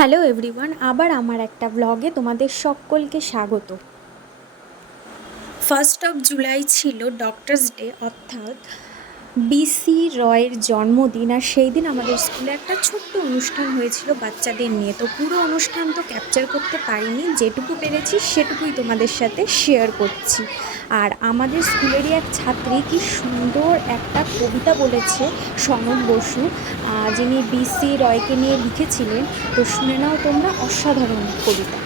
Hello everyone, আবার আমার একটা ব্লগে তোমাদের সকলকে স্বাগত। ফার্স্ট অফ জুলাই ছিল ডক্টরস ডে অর্থাৎ বিসি রয়ের জন্মদিন, আর সেই দিন আমাদের স্কুলে একটা ছোট্ট অনুষ্ঠান হয়েছিল বাচ্চাদের নিয়ে। তো পুরো অনুষ্ঠান তো ক্যাপচার করতে পারিনি, যেটুকু পেরেছি সেটুকুই তোমাদের সাথে শেয়ার করছি। আর আমাদের স্কুলেরই এক ছাত্রী কি সুন্দর একটা কবিতা বলেছে, সনদ বসু যিনি বিসি রয়কে নিয়ে লিখেছিলেন। তো শুনে নাও তোমরা অসাধারণ কবিতা।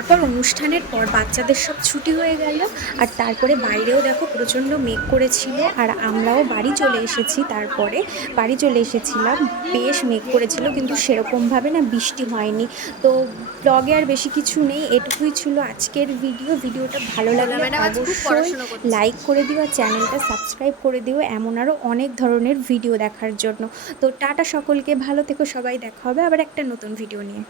তারপর অনুষ্ঠানের পর বাচ্চাদের সব ছুটি হয়ে গেল। আর তারপরে বাইরেও দেখো প্রচণ্ড মেঘ করেছিল। আর আমরাও বাড়ি চলে এসেছি তারপরে। বাড়ি চলে এসেছিলাম বেশ মেঘ করেছিল কিন্তু সেরকমভাবে না বৃষ্টি হয়নি। তো ব্লগে আর বেশি কিছু নেই এটুকুই ছিল আজকের ভিডিও ভিডিওটা ভালো লাগলে অবশ্যই লাইক করে দিও আর চ্যানেলটা সাবস্ক্রাইব করে দিও এমন আরও অনেক ধরনের ভিডিও দেখার জন্য। তো টাটা সকলকে ভালো থেকো সবাই দেখা হবে আবার একটা নতুন ভিডিও নিয়ে।